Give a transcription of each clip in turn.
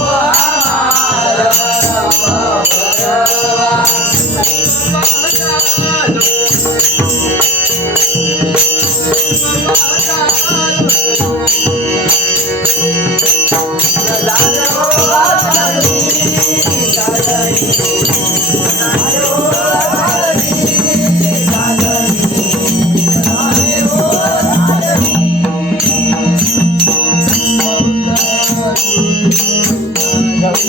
Oh, Amém.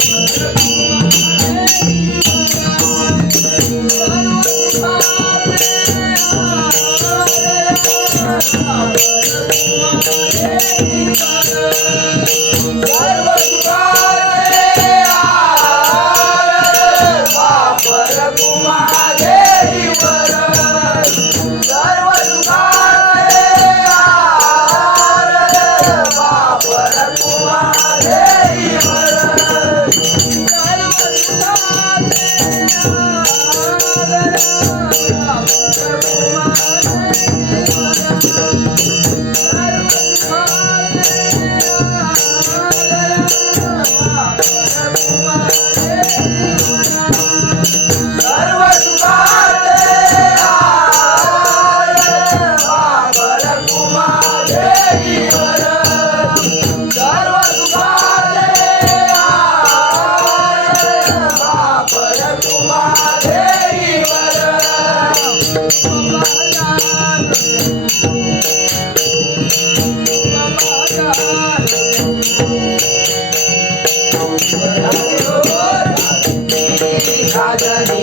हो Yeah. Radha